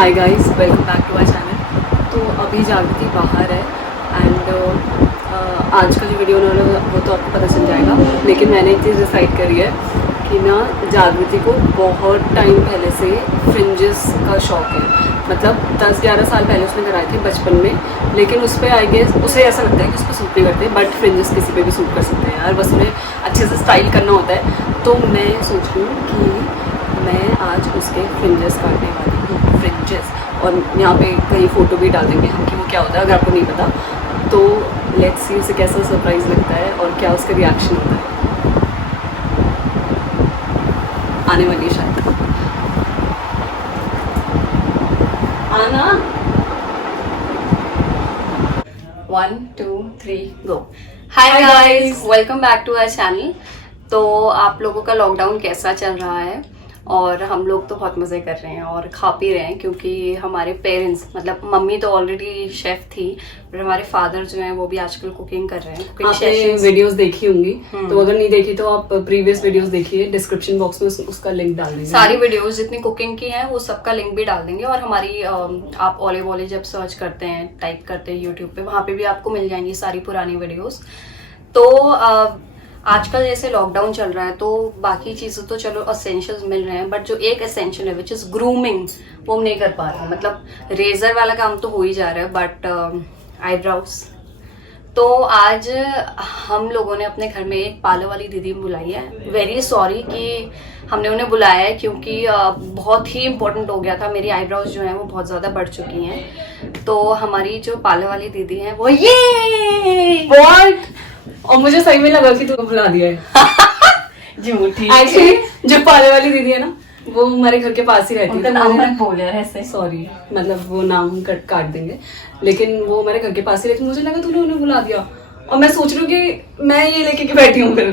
Hi guys, welcome back to our channel. तो अभी जागृति बाहर है एंड आज का जो वीडियो होने वाला है वो तो आपको पता चल जाएगा। लेकिन मैंने एक चीज़ डिसाइड करी है कि ना जागृति को बहुत टाइम पहले से फ्रिंजेस का शौक है। मतलब 10-11 साल पहले उसने कराए थे बचपन में, लेकिन उस पर आई गेस उसे ऐसा लगता है कि उसको सूट नहीं करते, बट फ्रिंजेस किसी पे भी सूट कर सकते हैं यार, बस उन्हें अच्छे से स्टाइल करना होता है। तो मैं सोच रही हूँ कि मैं आज उसके फ्रिंजेस काटने वाली हूँ, फ्रिंजेस। और यहाँ पे कहीं फ़ोटो भी डाल देंगे हम कि वो क्या होता है, अगर आपको नहीं पता तो लेट्स सी उसे कैसा सरप्राइज़ लगता है और क्या उसका रिएक्शन होता है। आने वाली है शायद, आना। 1 2 3 go. Hi guys, welcome back to our channel. तो आप लोगों का लॉकडाउन कैसा चल रहा है? और हम लोग तो बहुत मज़े कर रहे हैं और खा पी रहे हैं, क्योंकि हमारे पेरेंट्स मतलब मम्मी तो ऑलरेडी शेफ थी, पर हमारे फादर जो हैं वो भी आजकल कुकिंग कर रहे हैं। आपने वीडियोस देखी होंगी, तो अगर नहीं देखी तो आप प्रीवियस वीडियोस देखिए, डिस्क्रिप्शन बॉक्स में उसका लिंक डाल देंगे। सारी वीडियोस जितनी कुकिंग की हैं वो सबका लिंक भी डाल देंगे। और हमारी आप ओले वोले जब सर्च करते हैं, टाइप करते हैं यूट्यूब पे, वहाँ पे भी आपको मिल जाएंगी सारी पुरानी वीडियोस। तो आजकल जैसे लॉकडाउन चल रहा है तो बाकी चीज़ें तो चलो एसेंशियल्स मिल रहे हैं, बट जो एक एसेंशियल है विच इज़ ग्रूमिंग, वो हम नहीं कर पा रहे हैं। मतलब रेजर वाला काम तो हो ही जा रहा है, बट आईब्राउज। तो आज हम लोगों ने अपने घर में एक पार्लर वाली दीदी बुलाई है। वेरी सॉरी कि हमने उन्हें बुलाया है, क्योंकि बहुत ही इम्पोर्टेंट हो गया था। मेरी आईब्राउज जो हैं वो बहुत ज़्यादा बढ़ चुकी हैं। तो हमारी जो पार्लर वाली दीदी हैं वो ये व्हाट, और मुझे सही में लगा कि तू बुला दिया है। झूठी। एक्चुअली जो पार्लर वाली दीदी है ना, वो हमारे घर के पास ही रहती है। नाम मत बोल यार ऐसे, सॉरी, मतलब वो नाम काट देंगे, लेकिन वो हमारे घर के पास ही रहती है। मुझे लगा तूने उन्हें बुला दिया, और मैं सोच रही हूँ कि मैं ये लेके के बैठी हूँ। फिर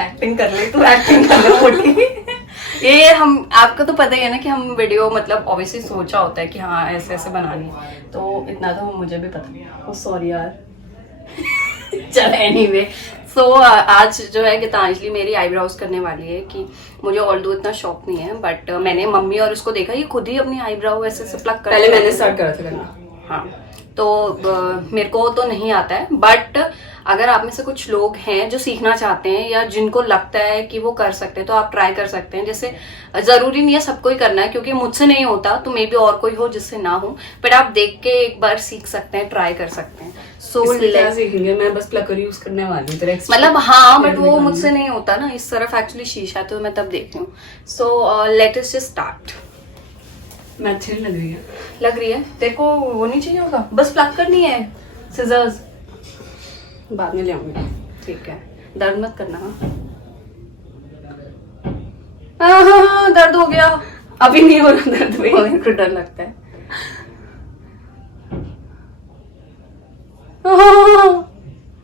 एक्टिंग कर ले तू, एक्टिंग कर ले मोटी। ये हम आपको तो पता ही है ना कि हम वीडियो मतलब ऑब्वियसली सोचा होता है कि हाँ ऐसे ऐसे बनानी है, तो इतना तो मुझे भी पता है। सॉरी यार। चल एनीवे, सो आज जो है गीतांजलि मेरी आईब्राउज करने वाली है। कि मुझे ऑल्दो इतना शौक नहीं है, बट मैंने मम्मी और उसको देखा, ये खुद ही अपनी आईब्राउ ऐसे से प्लग कर, पहले मैंने स्टार्ट करा था करना। हाँ, तो मेरे को तो नहीं आता है, बट अगर आप में से कुछ लोग हैं जो सीखना चाहते हैं या जिनको लगता है कि वो कर सकते हैं, तो आप ट्राई कर सकते हैं। जैसे जरूरी नहीं है सबको ही करना है, क्योंकि मुझसे नहीं होता तो मे बी और कोई हो जिससे ना हो, बट आप देख के एक बार सीख सकते हैं, ट्राई कर सकते हैं। सो क्या सीखेंगे, मैं बस प्लकर यूज करने वाली हूँ मतलब। हाँ, बट वो मुझसे नहीं होता ना, इस तरफ एक्चुअली शीशा, तो मैं तब देख रही हूँ। So let us just start. मैं अच्छी लग रही है, लग रही है तेरे को? वो नहीं चाहिए होगा, बस प्लग करनी है। सिजर्स बाद में ले आऊंगी, ठीक है? दर्द मत करना। हाँ, दर्द हो गया। अभी नहीं हो रहा दर्द, मेरे को डर लगता है।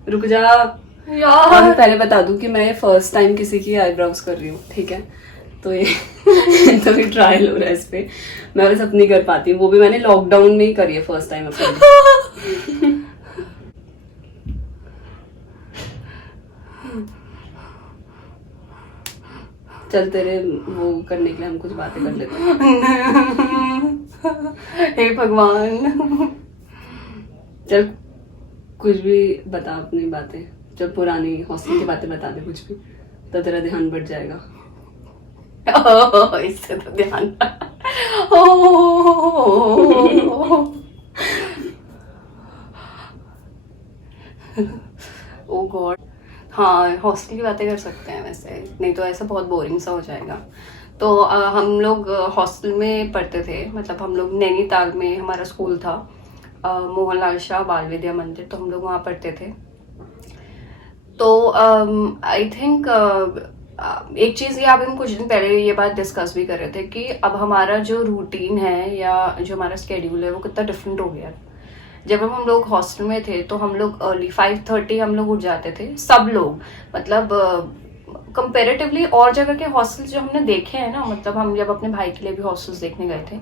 रुक जा यार। मैं पहले बता दूं कि मैं फर्स्ट टाइम किसी की आईब्राउज कर रही हूँ, ठीक है? तो ये तो भी ट्रायल हो रहा है इस पे। मैं बस अपनी कर पाती हूँ, वो भी मैंने लॉकडाउन में ही करी है फर्स्ट टाइम अपनी। चल तेरे वो करने के लिए हम कुछ बातें कर लेते हैं। हे भगवान, चल कुछ भी बता अपनी बातें, जब पुरानी हॉस्टल की बातें बता दे कुछ भी, तो तेरा ध्यान बढ़ जाएगा। इससे तो ध्यान ओ गॉड। हाँ, हॉस्टल की बातें कर सकते हैं वैसे, नहीं तो ऐसा बहुत बोरिंग सा हो जाएगा। तो हम लोग हॉस्टल में पढ़ते थे, मतलब हम लोग नैनीताल में हमारा स्कूल था, मोहनलाल शाह बाल विद्या मंदिर, तो हम लोग वहाँ पढ़ते थे। तो आई थिंक एक चीज़, ये आप हम कुछ दिन पहले ये बात डिस्कस भी कर रहे थे कि अब हमारा जो रूटीन है या जो हमारा स्केड्यूल है वो कितना डिफरेंट हो गया। जब हम लोग हॉस्टल में थे तो हम लोग अर्ली 5:30 हम लोग उठ जाते थे, सब लोग। मतलब कंपेरेटिवली और जगह के हॉस्टल जो हमने देखे हैं ना, मतलब हम जब अपने भाई के लिए भी हॉस्टल्स देखने गए थे,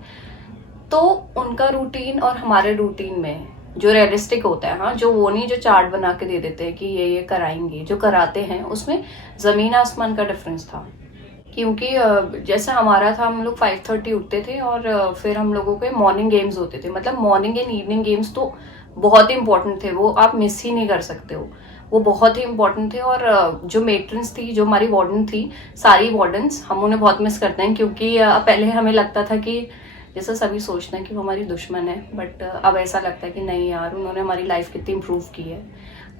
तो उनका रूटीन और हमारे रूटीन में जो रियलिस्टिक होता है, हाँ, जो वो नहीं जो चार्ट बना के दे देते हैं कि ये कराएंगे, जो कराते हैं उसमें जमीन आसमान का डिफरेंस था। क्योंकि जैसे हमारा था, हम लोग 5:30 उठते थे और फिर हम लोगों के मॉर्निंग गेम्स होते थे। मतलब मॉर्निंग एंड इवनिंग गेम्स तो बहुत ही इंपॉर्टेंट थे, वो आप मिस ही नहीं कर सकते हो, वो बहुत ही इंपॉर्टेंट थे। और जो मेट्रन्स थी, जो हमारी वार्डन थी, सारी वार्डन्स हम उन्हें बहुत मिस करते हैं, क्योंकि पहले हमें लगता था कि जैसा सभी सोचते हैं कि वो हमारी दुश्मन है, बट अब ऐसा लगता है कि नहीं यार, उन्होंने हमारी लाइफ कितनी इम्प्रूव की है,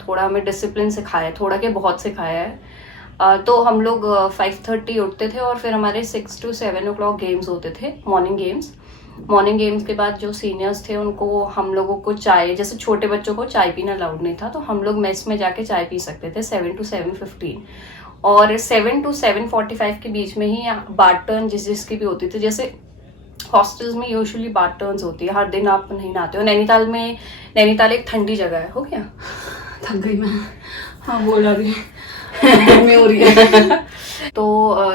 थोड़ा हमें डिसिप्लिन सिखाया है, थोड़ा के बहुत सिखाया है। तो हम लोग 5:30 उठते थे और फिर हमारे 6 to 7 o'clock गेम्स होते थे, मॉर्निंग गेम्स। मॉर्निंग गेम्स के बाद जो सीनियर्स थे उनको, हम लोगों को चाय, जैसे छोटे बच्चों को चाय पीना अलाउड नहीं था, तो हम लोग मेस में जाके चाय पी सकते थे 7 to 7:15। और 7 to 7:45 के बीच में ही बाट टर्न जिसकी भी होती थी, जैसे हॉस्टल्स में यूजुअली बाट टर्न्स होती है, हर दिन आप नहीं नहाते हो। नैनीताल एक ठंडी जगह है, हो गया थक गई मैं। हाँ बोला भी गर्मी हो रही है। तो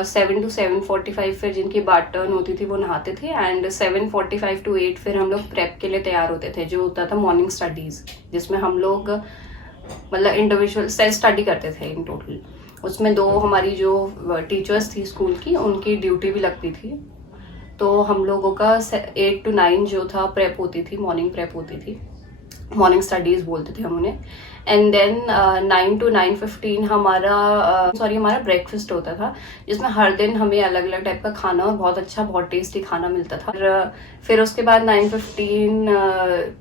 7 to 7:45 फिर जिनकी बाट टर्न होती थी वो नहाते थे, एंड 7:45 to 8 फिर हम लोग प्रेप के लिए तैयार होते थे, जो होता था मॉर्निंग स्टडीज, जिसमें हम लोग मतलब इंडिविजुअल सेल्फ स्टडी करते थे इन टोटल। उसमें 2 हमारी जो टीचर्स थी स्कूल की, उनकी ड्यूटी भी लगती थी। तो हम लोगों का 8 to 9 जो था प्रेप होती थी, मॉर्निंग प्रेप होती थी, मॉर्निंग स्टडीज बोलते थे हम उन्हें। एंड देन 9 to 9:15 हमारा ब्रेकफास्ट होता था, जिसमें हर दिन हमें अलग अलग टाइप का खाना और बहुत अच्छा, बहुत टेस्टी खाना मिलता था। फिर उसके बाद 9:15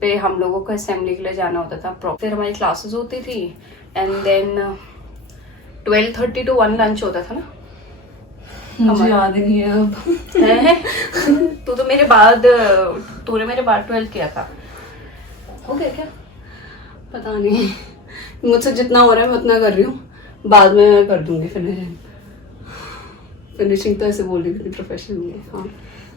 पे हम लोगों को असेंबली के लिए जाना होता था, फिर हमारी क्लासेस होती थी। एंड देन 12:30 to 1 लंच होता था ना, मुझे याद ही नहीं है अब। तूने मेरे बाद 12 किया था, हो गया क्या पता नहीं, मुझसे जितना हो रहा है मैं उतना कर रही हूँ, बाद में मैं कर दूंगी फिनिशिंग तो ऐसे बोल रही थी प्रोफेशनल। हाँ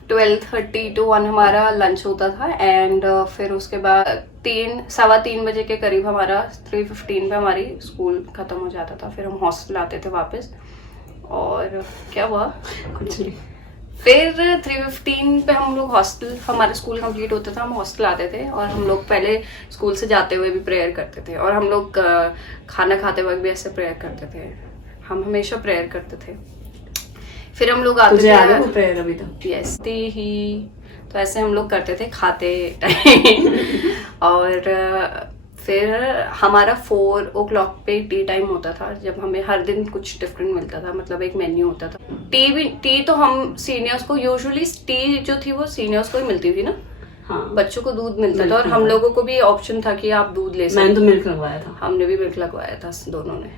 12:30 to 1 हमारा लंच होता था। एंड फिर उसके बाद 3-3:15 बजे के करीब हमारा 3:15 पे हमारी स्कूल खत्म हो जाता था, फिर हम हॉस्टल आते थे वापस। और क्या हुआ कुछ नहीं। फिर 3:15 पे हम लोग हॉस्टल, हमारा स्कूल कंप्लीट होता था, हम हॉस्टल आते थे, और हम लोग पहले स्कूल से जाते हुए भी प्रेयर करते थे, और हम लोग खाना खाते वक्त भी ऐसे प्रेयर करते थे, हम हमेशा प्रेयर करते थे। फिर हम लोग आते थे, वो प्रेयर अभी तक यस ही, तो ऐसे हम लोग करते थे खाते टाइम। और फिर हमारा 4 o'clock पे टी टाइम होता था, जब हमें हर दिन कुछ डिफरेंट मिलता था, मतलब एक मेन्यू होता था। टी तो हम सीनियर्स को, यूजुअली टी जो थी वो सीनियर्स को ही मिलती थी ना। हाँ, बच्चों को दूध मिलता था, और हम लोगों को भी ऑप्शन था कि आप दूध ले सकते। मैंने तो मिल्क लगवाया था। हमने भी मिल्क लगवाया था, दोनों ने।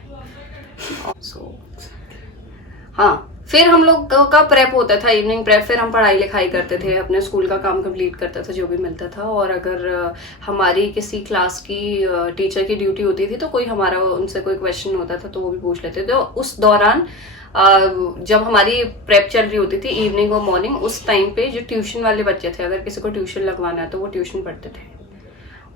हाँ, फिर हम लोग का प्रेप होता था, इवनिंग प्रेप। फिर हम पढ़ाई लिखाई करते थे, अपने स्कूल का काम कंप्लीट करते थे जो भी मिलता था। और अगर हमारी किसी क्लास की टीचर की ड्यूटी होती थी, तो कोई हमारा उनसे कोई क्वेश्चन होता था तो वो भी पूछ लेते थे। तो उस दौरान जब हमारी प्रेप चल रही होती थी, इवनिंग और मॉर्निंग, उस टाइम पे जो ट्यूशन वाले बच्चे थे, अगर किसी को ट्यूशन लगवाना है तो वो ट्यूशन पढ़ते थे,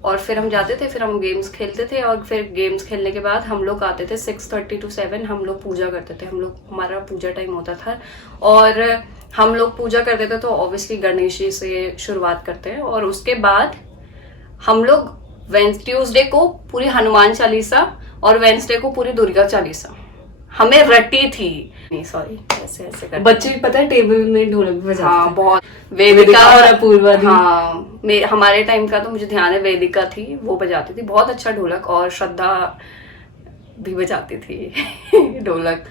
और फिर हम जाते थे, फिर हम गेम्स खेलते थे। और फिर गेम्स खेलने के बाद हम लोग आते थे 6:30 to 7, हम लोग पूजा करते थे, हमारा पूजा टाइम होता था। और हम लोग पूजा करते थे तो ऑब्वियसली गणेश जी से शुरुआत करते हैं, और उसके बाद हम लोग ट्यूसडे को पूरी हनुमान चालीसा और वेंसडे को पूरी दुर्गा चालीसा हमें रटी थी। नहीं सॉरी, ऐसे करते बच्चे भी पता है टेबल में ढोलक बजाते। हाँ, बहुत वेदिका और अपूर्वा। हाँ, हमारे टाइम का तो मुझे ध्यान है, वेदिका थी, वो बजाती थी बहुत अच्छा ढोलक, और श्रद्धा भी बजाती थी ढोलक,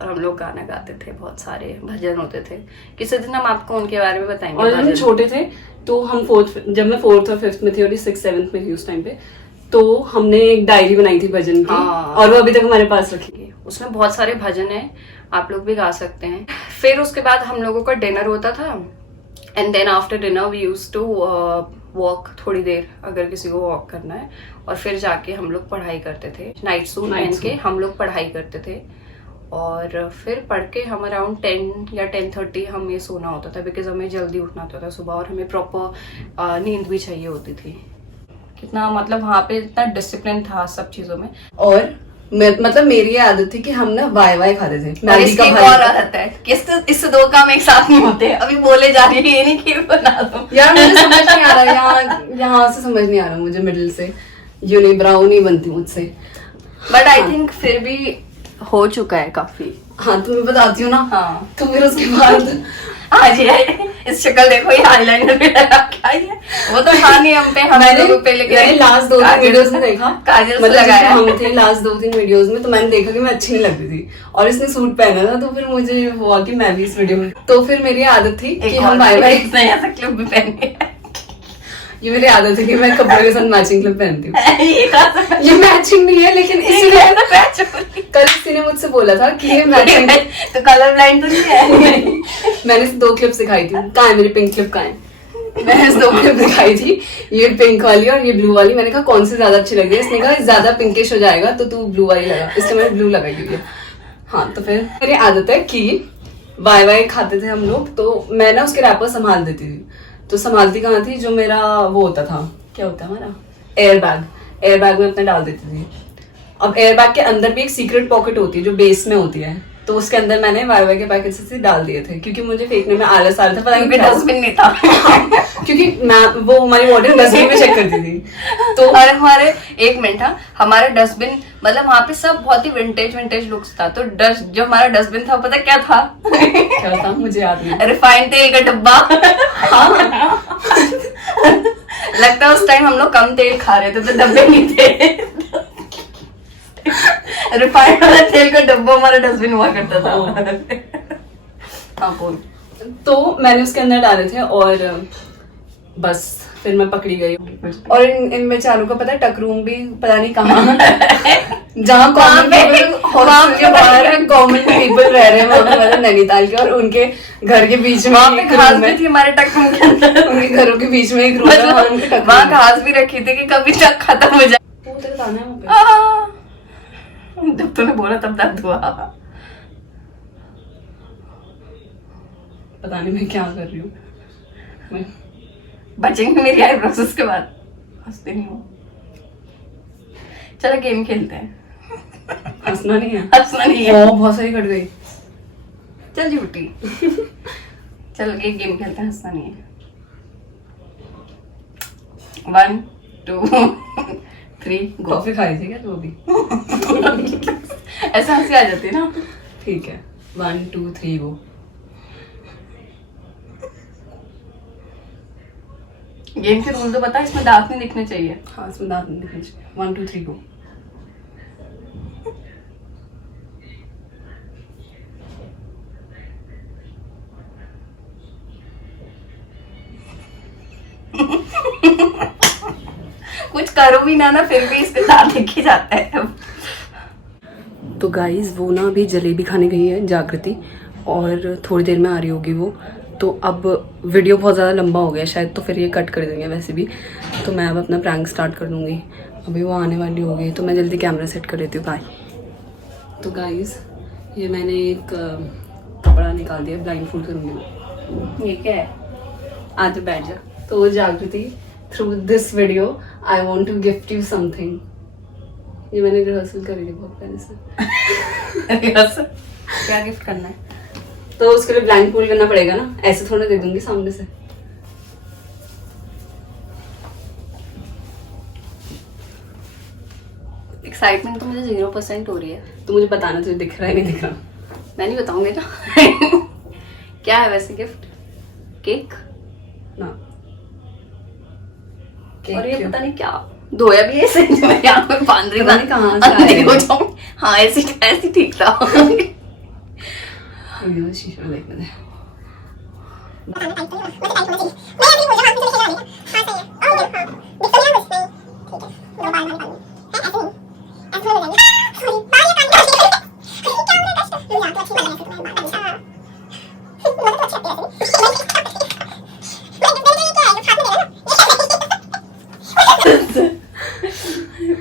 और हम लोग गाना गाते थे, बहुत सारे भजन होते थे। किसी दिन हम आपको उनके बारे में बताएंगे। और हम छोटे थे तो हम जब मैं 4th और 5th में थी और 6th 7th में थी उस टाइम पे, तो हमने एक डायरी बनाई थी भजन की। हाँ, और वो अभी तक हमारे पास रखी है। उसमें बहुत सारे भजन है, आप लोग भी गा सकते हैं। फिर उसके बाद हम लोगों का डिनर होता था, and then after dinner we used to walk थोड़ी देर, अगर किसी को वॉक करना है, और फिर जाके हम लोग पढ़ाई करते थे। नाइट सूट पहन के हम लोग पढ़ाई करते थे, और फिर पढ़ के हम अराउंड 10 या 10:30 हमें सोना होता था, बिकॉज हमें जल्दी उठना होता था सुबह, और हमें प्रॉपर नींद भी चाहिए होती थी। कितना मतलब वहाँ पे इतना डिसिप्लिन था सब चीजों में। और मतलब मेरी आदत थी कि हम ना वाई खाते थे। और इसकी और आदत है कि इससे 2 काम एक साथ नहीं होते। अभी बोले जा रही है, ये नहीं कि बना दो यार, मुझे समझ नहीं आ रहा, यहाँ से समझ नहीं आ रहा मुझे, मिडिल से यूनिब्राउ नहीं बनती मुझसे। बट आई थिंक फिर भी हो चुका है काफी। हाँ तो मैं बताती हूँ ना। हाँ तो फिर उसके बाद आज ये इस शक्ल देखो, ये आईलाइनर भी लगा क्या है, वो तो था नहीं हम पे, हम लोगों पे, लेकिन मैंने लास्ट 2-3 वीडियोस में देखा, काजल से मतलब लगाया हम थे लास्ट 2-3 वीडियोस में, तो मैंने देखा कि मैं अच्छी नहीं लग रही थी और इसने सूट पहना था, तो फिर मुझे हुआ कि मैं भी इस वीडियो में, तो फिर मेरी आदत थी कि हम बाय बाय नया सा क्लिप भी पहन के ये मेरी आदत है कि मैं कपड़ों के साथ मैचिंग क्लिप पहनती हूँ। ये कहाँ ये मैचिंग नहीं है, लेकिन इसीलिए कल किसी ने मुझसे बोला था कि ये मैचिंग तो कलर ब्लाइंड तो नहीं है। मैंने 2 क्लिप सिखाई थी। कहाँ है मेरी पिंक क्लिप, कहाँ है? मैंने 2 क्लिप दिखाई थी, ये पिंक वाली और ये ब्लू वाली। मैंने कहा कौन सी ज्यादा अच्छी लग रही है, इसने कहा ज्यादा पिंकिश हो जाएगा तो तू ब्लू वाली लगा, इसलिए मैंने ब्लू लगाई हुई है। हाँ तो फिर मेरी आदत है कि वाई वाई खाते थे हम लोग, तो मैं ना उसके रैपर संभाल देती थी। तो संभालती कहाँ थी, जो मेरा वो होता था, क्या होता है हमारा एयर बैग में अपने डाल देती थी। अब एयर बैग के अंदर भी एक सीक्रेट पॉकेट होती है जो बेस में होती है, तो उसके अंदर मैंने वाई वाई के पैकेट से डाल दिए थे, क्योंकि मुझे फेंकने में आलस आ रहा था, पता नहीं डस्टबिन नहीं था। क्योंकि मैं वो हमारी वार्डन डस्टबिन में चेक करती थी। तो और हमारे 1 मिनट, हाँ, हमारे डस्टबिन मतलब वहाँ पे सब बहुत ही विंटेज लुक्स था, तो जो हमारा डस्टबिन था पता क्या था? क्या था मुझे याद नहीं। रिफाइंड तेल का डब्बा। हाँ। लगता है उस टाइम हम लोग कम तेल खा रहे थे, तो डब्बे नहीं थे। रिफाइंड वाला तेल का डब्बा हमारा डस्टबिन हुआ करता था। हाँ बोल। तो मैंने उसके अंदर डाले थे और बस फिर मैं पकड़ी गई। और इन बेचारों का पता है टक रूम भी पता नहीं कहाँ, जहाँ कॉमन पीपल रह रहे हैं, मतलब नैनीताल के, और उनके घर के बीच में वहाँ पे घास भी थी हमारे टक रूम के अंदर। उनके घरों के बीच में एक रूम है, वहाँ घास भी रखी थी कि कभी टक खत्म हो जाए। वो तेरे दाना है वहाँ पे। जब तूने बोला तब दर्द हुआ। पता नहीं मैं क्या कर रही हूँ, मैं बचेंगे मेरी आईब्रोज उसके बाद, हंसते नहीं हो। चलो गेम खेलते हैं। हंसना नहीं है, हंसना नहीं है। बहुत सारी कट गई। चल झूठी। चलो ये गेम खेलते हैं, हंसना नहीं है। 1 2 3 गो। कॉफी खाई थी क्या तू अभी? ऐसा हंसी आ जाती है ना। ठीक है 1 2 3 गो। गेम के रूल तो पता है, इसमें दांत नहीं दिखने चाहिए। हाँ इसमें दांत नहीं दिखने चाहिए। 1 2 3 गो। कुछ करो भी ना फिर भी इसके दांत दिख ही जाता है। तो गाइज वो ना अभी जलेबी खाने गई है जागृति, और थोड़ी देर में आ रही होगी वो। तो अब वीडियो बहुत ज़्यादा लंबा हो गया शायद, तो फिर ये कट कर देंगे वैसे भी। तो मैं अब अपना प्रैंक स्टार्ट कर दूँगी। अभी वो आने वाली होगी तो मैं जल्दी कैमरा सेट कर लेती हूँ। बाय। तो गाइज ये मैंने एक कपड़ा निकाल दिया, ब्लाइंड फूड करूँगी मैं। ये क्या है? आज बैठ जा। तो Jagriti, through this video I want to gift you something. ये मैंने रिहर्सल करी थी बहुत पहले से। क्या गिफ्ट करना है? तो उसके लिए ब्लाइंड फूड करना पड़ेगा ना, ऐसे थोड़ा दे दूंगी सामने से। एक्साइटमेंट तो मुझे 0% हो रही है। तो मुझे बताना तुझे दिख रहा है नहीं दिख रहा? मैं नहीं बताऊंगी ना। क्या है वैसे गिफ्ट? केक ना। और ये पता नहीं क्या धोया भी है सही में, मेरी आंख में बांध रही पता नहीं कहाँ से अंधेरी आया हो है। जाऊं। हाँ ऐसी ठीक था। शीशे में देखने दे।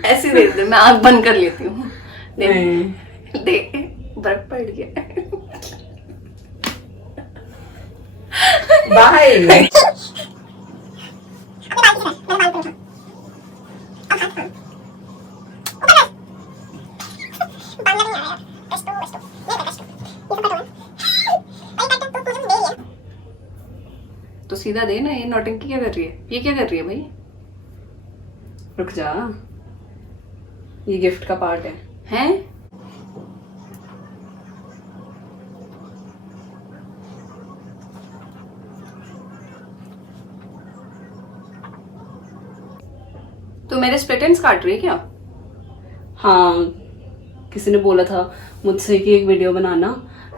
ऐसे दे दे, मैं आंख बंद कर लेती हूँ। नहीं। देख बर्फ पड़ गया। बाय। तो सीधा दे ना, ये नौटंकी क्या कर रही है? ये क्या कर रही है भाई? रुक जा, ये गिफ्ट का पार्ट है। हैं? तो मेरे स्प्लिट एंड्स काट रही है क्या? हाँ, किसी ने बोला था मुझसे कि एक वीडियो बनाना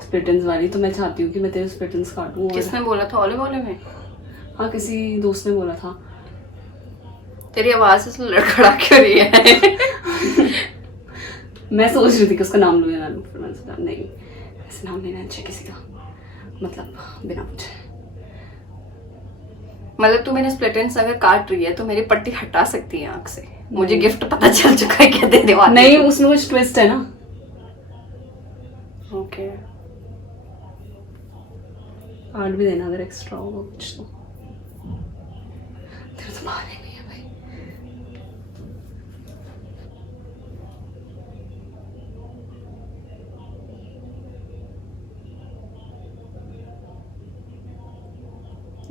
स्प्लिट एंड्स वाली, तो मैं चाहती हूँ कि मैं तेरे स्प्लिट एंड्स काटूं। किसने बोला था? ओले बोले में? हाँ, किसी दोस्त ने बोला था। तेरी आवाज से लड़खड़ा क्यों रही है? मैं सोच रही थी कि उसका नाम लूं या ना लूं, फिर मैंने सोचा नहीं, ऐसे नाम लेना अच्छा किसी का, मतलब बिना पूछे। मतलब तू मेरे स्प्लिट एंड्स अगर काट रही है तो मेरी पट्टी हटा सकती है आंख से। मुझे गिफ्ट पता चल चुका है क्या देने वाली। नहीं, उसमें कुछ ट्विस्ट है ना। ओके, कार्ड भी देना अगर एक्स्ट्रा होगा कुछ तो। तेरे तो बाल ही नहीं है भाई।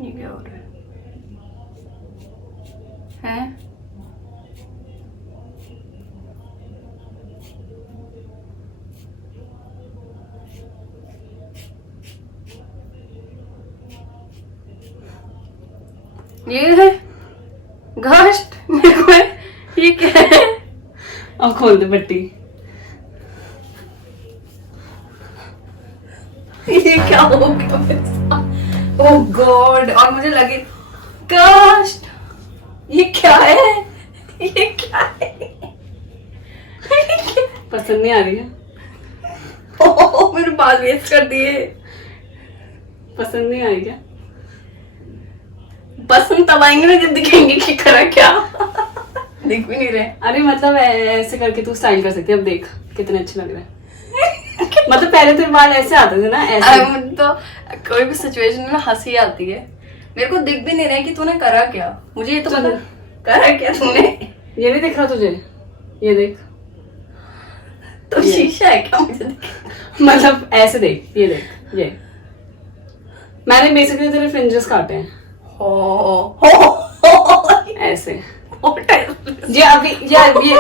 ये क्या हो रहा है? हैं? ये है घास्ट मेरे को है। ये क्या है? अब खोल दे पट्टी। ये क्या हो गया मेरे साथ? ओह गॉड, और मुझे लगे घास्ट। ये क्या है? ये क्या है? पसंद नहीं आ रही है? ओह, मेरे बाल वेस्ट कर दिए। पसंद नहीं आई क्या? पसंद तब आएंगे ना जब दिखेंगे कि करा क्या। दिख भी नहीं रहे। अरे मतलब ऐसे करके तू स्टाइल कर सकती है। अब देख कितने अच्छे लग रहे हैं। मतलब पहले तेरे बाल ऐसे आते थे ना, ऐसे। मुझे तो कोई भी सिचुएशन में ना हंसी आती है। मेरे को दिख भी नहीं रहा है कि तूने करा क्या। मुझे ये तो पता करा क्या तूने। ये नहीं दिख रहा तुझे? ये देख, तो शीशा है क्या? मुझे मतलब ऐसे देख, ये देख, ये मैंने बेसिकली तेरे फ्रिंजेस काटे हैं ऐसे। ये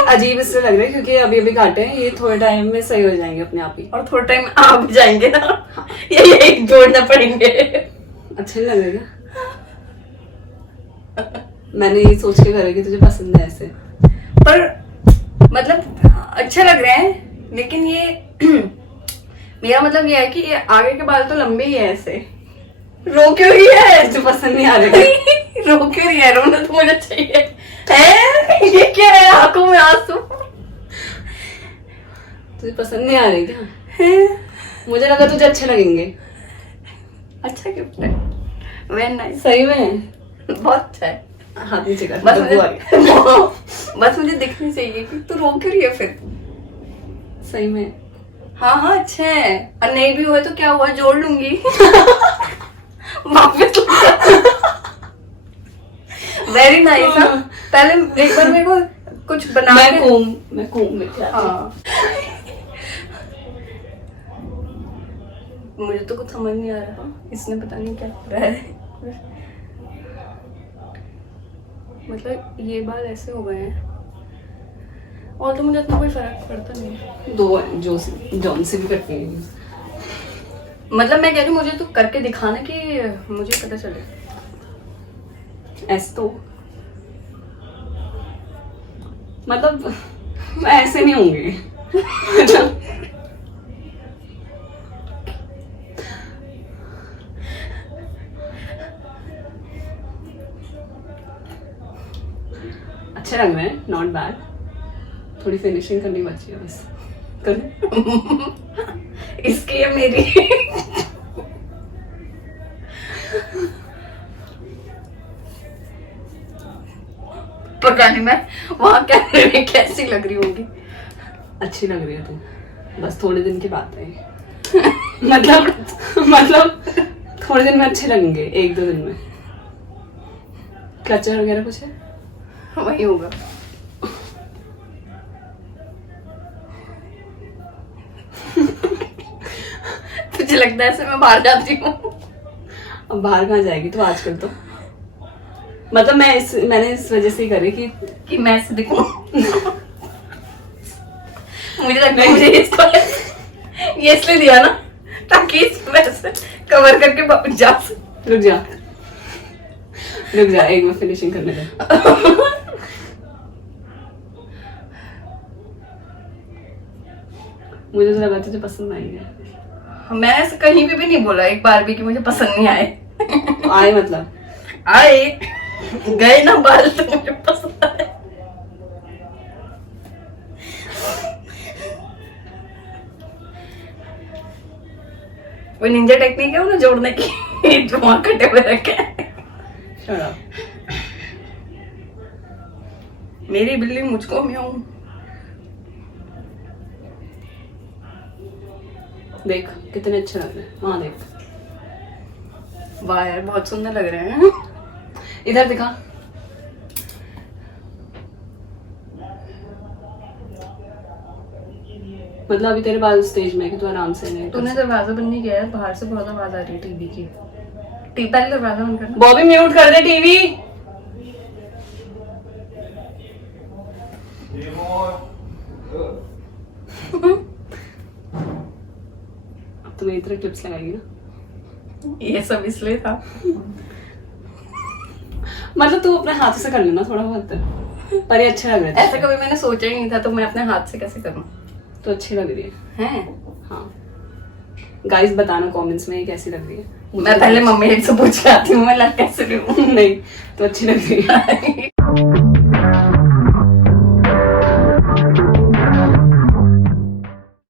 अजीब इसलिए लग रहा है क्योंकि अभी अभी काटे हैं, ये थोड़े टाइम में सही हो जाएंगे अपने आप ही। और थोड़े टाइम आ भी जाएंगे ना। ये एक जोड़ना पड़ेंगे। अच्छे नहीं लग रहे क्या? मैंने ये सोच के करा कि तुझे पसंद है ऐसे, पर मतलब अच्छा लग रहा है, लेकिन ये मेरा मतलब ये है कि ये आगे के बाल तो लंबे ही है ऐसे। रो क्यों रही है? तुझे पसंद नहीं आ रहे? रो क्यों रही है? रोना तो मुझे चाहिए है। ये क्या है? आंखों में आंसू। तुझे पसंद नहीं आ रही क्या? मुझे लगा तुझे अच्छे लगेंगे। अच्छा गिफ्ट है, वेरी नाइस। सही में बहुत अच्छा है। हाथ नीचे कर, बस बदबू आ रही है। बस मुझे दिखनी चाहिए कि तू रो क्यों रही है फिर। सही में हाँ हाँ अच्छा है, और नहीं भी हुआ तो क्या हुआ, जोड़ लूंगी। वापस वेरी नाइस। पहले एक बार मेरे को कुछ बना मैं कोम में क्या? हाँ मुझे तो कुछ समझ नहीं आ रहा, इसने पता नहीं क्या कर रहा है। मतलब ये बाल ऐसे हो गए हैं, और तो मुझे इतना कोई फर्क पड़ता नहीं। दो जॉन से भी करती है। मतलब मैं कह रही हूँ मुझे तो करके दिखाना कि मुझे पता चले। ऐसे तो मतलब ऐसे नहीं होंगे। अच्छे लग रहे हैं, नॉट बैड। थोड़ी फिनिशिंग करनी बची है बस। कर इसकी है मेरी। पता नहीं मैं वहां कैमरे में कैसी लग रही होंगी। अच्छी लग रही है तू, बस थोड़े दिन की बात है। मतलब थोड़े दिन में अच्छे लगेंगे, 1-2 दिन में। क्लचर वगैरह कुछ है? वही होगा। तुझे लगता है ऐसे मैं बाहर जाती हूँ? अब बाहर कहाँ जाएगी तो आजकल तो। मतलब मैंने इस वजह से ही करी कि मैं ऐसे दिखूं। मुझे लगता है मुझे इसको ये इसलिए दिया ना ताकि इस वजह से कवर करके वापस जा। रुक जा, एक बार फिनिशिंग करने दे। मुझे तो लगा तुझे पसंद आएंगे। मैंने ऐसे कहीं पे भी नहीं बोला एक बार भी कि मुझे पसंद नहीं आए। आए मतलब आए गए ना बाल तो मुझे पसंद आए। वो निंजा टेक्निक है उन्हें जोड़ने की जो वहां कटे हुए रखे हैं। Shut up. मेरी बिल्ली मुझको म्याऊं। देख कितने अच्छे लग रहे हैं। हाँ देख, वाह यार बहुत सुंदर लग रहे हैं। इधर दिखा। मतलब अभी तेरे बाल स्टेज में है कि तू आराम से नहीं। तूने दरवाजा बंद नहीं किया है, बाहर से बहुत आवाज आ रही है टीवी की। पहले दरवाजा बंद करना। बॉबी म्यूट कर दे टीवी। अब तो मेरी तरह क्लिप्स लगाएगी ना। ये सब इसलिए था। मतलब तू अपने हाथों से कर लेना थोड़ा बहुत, पर ये अच्छे लग रहे थे। ऐसा कभी मैंने सोचा ही नहीं था, तो मैं अपने हाथ से कैसे करूं? तो अच्छी लग रही है। हैं? हाँ गाइस बताना कमेंट्स में ये कैसी लग रही है। मैं पहले मम्मी से पूछ के आती हूँ मैं लग कैसे रही हूँ। नहीं तो अच्छी लग रही है।